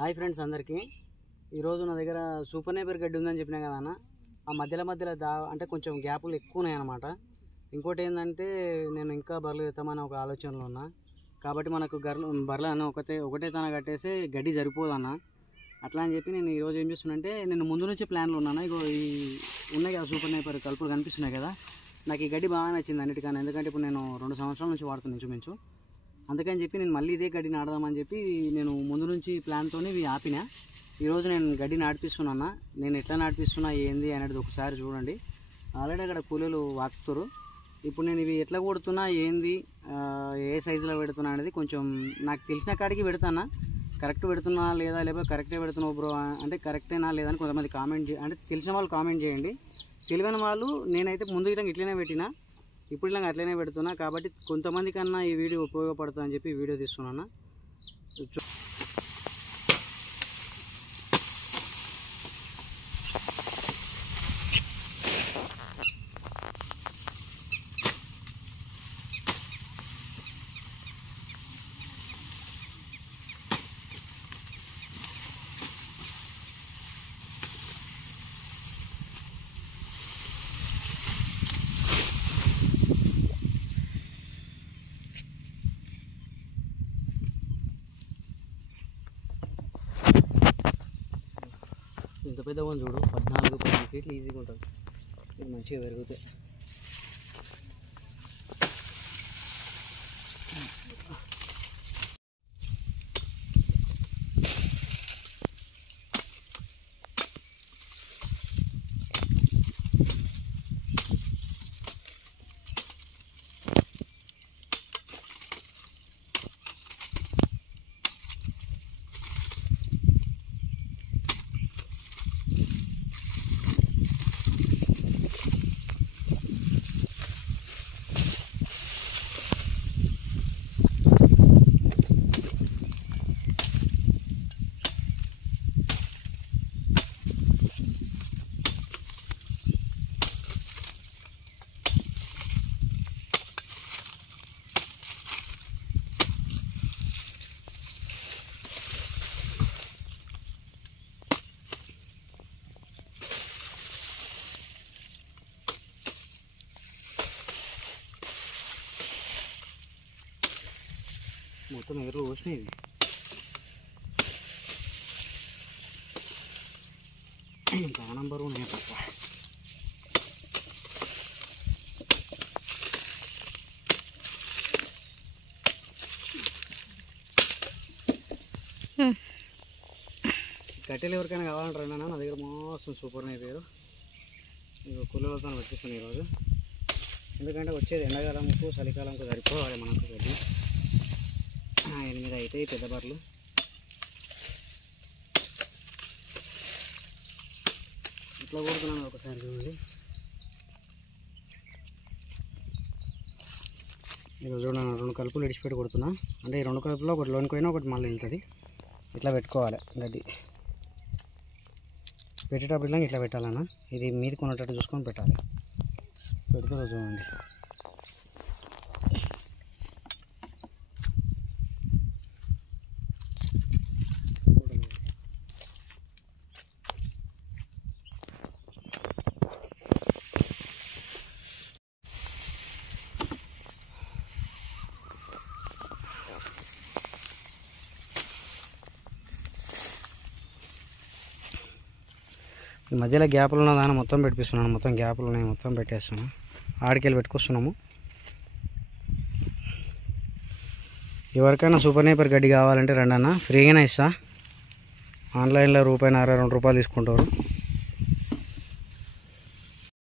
Hi friends అందరికీ ఈరోజు నా దగ్గర సూపర్ నేపర్ గడ్డి ఉందని చెప్పినా కదా అన్న. ఆ మధ్యలో అంటే కొంచెం గ్యాపులు ఎక్కువ ఉన్నాయి అన్నమాట. ఇంకోటి ఏంటంటే నేను ఇంకా బర్రెలు ఎత్తామని ఒక ఆలోచనలో ఉన్నా. కాబట్టి మనకు బర్రెలు అన్న ఒకటే తన కట్టేసి గడ్డి సరిపోదన్న. అట్లా అని చెప్పి నేను ఈరోజు ఏం చేస్తున్నానంటే, నేను ముందు నుంచి ప్లాన్లో ఉన్నాను. ఇగో ఈ ఉన్నాయి కదా సూపర్ నేపర్ కలుపులు కనిపిస్తున్నాయి కదా, నాకు ఈ గడ్డి బాగా నచ్చింది అన్నిటికన్నా. ఎందుకంటే ఇప్పుడు నేను 2 సంవత్సరాల నుంచి వాడుతున్నాను ఇంచుమించు. అందుకని చెప్పి నేను మళ్ళీ ఇదే గడ్డి నాడదామని చెప్పి నేను ముందు నుంచి ప్లాన్తో ఇవి ఆపిన. ఈరోజు నేను గడ్డి నాటిపిస్తున్నా. నేను ఎట్లా నాటిపిస్తున్నా ఏంది అనేది ఒకసారి చూడండి. ఆల్రెడీ అక్కడ కూలీలు వాకుతారు. ఇప్పుడు నేను ఇవి ఎట్లా కొడుతున్నా ఏంది ఏ సైజులో పెడుతున్నా అనేది కొంచెం నాకు తెలిసిన కాడికి పెడతానా. కరెక్ట్ పెడుతున్నా లేదా, లేకపోతే కరెక్టే పెడుతున్నావు బ్రో అంటే కరెక్టేనా లేదా అని కొంతమంది కామెంట్ అంటే తెలిసిన వాళ్ళు కామెంట్ చేయండి. తెలియని వాళ్ళు నేనైతే ముందు ఇట్లనే పెట్టినా, ఇప్పుడు ఇలా అట్లనే పెడుతున్నా. కాబట్టి కొంతమంది కన్నా ఈ వీడియో ఉపయోగపడుతుంది అని చెప్పి వీడియో తీస్తున్నాను. ఇంత పెద్ద వన్ చూడు, 14-15 ఫీట్లు ఈజీగా ఉంటుంది. ఇది మంచిగా పెరుగుతాయి. మొత్తం ఎర్రలు పోసినాయి. ఇవి ప్రాణం బరువు ఉన్నాయి తప్ప. కట్టెలు ఎవరికైనా కావాలంటారు నా దగ్గర మోసం సూపర్ నేపర్. ఇక కూలీలతో పెట్టిస్తాను ఈరోజు. ఎందుకంటే వచ్చేది ఎండాకాలంకు చలికాలంకు సరిపోవాలి మనకు గడ్డి. 8 అవుతాయి పెద్ద బర్రెలు. ఇట్లా కొడుతున్నాను ఒకసారి చూడండి. ఈరోజు చూడండి 2 కలుపులు ఇడిచిపెట్టి కొడుతున్నా. అంటే ఈ 2 కలుపులో ఒకటి లోనికి పోయినా ఒకటి మళ్ళీ వెళ్తుంది. ఇట్లా పెట్టుకోవాలి గడ్డి. పెట్టేటప్పుడు ఇలా ఇట్లా పెట్టాలన్నా. ఇది మీది కొనేటట్టు చూసుకొని పెట్టాలి. పెడుతూ చూడండి. ఈ మధ్యలో గ్యాపులు ఉన్న దాన్ని మొత్తం పెట్టిస్తున్నాను. మొత్తం గ్యాపులు ఉన్నాయి, మొత్తం పెట్టేస్తున్నాను. ఆడికెళ్ళి పెట్టుకొస్తున్నాము. ఎవరికైనా సూపర్ నేపర్ గడ్డి కావాలంటే రండి అన్న, ఫ్రీగానే ఇస్తా. ఆన్లైన్లో ₹1.5 2 తీసుకుంటారు.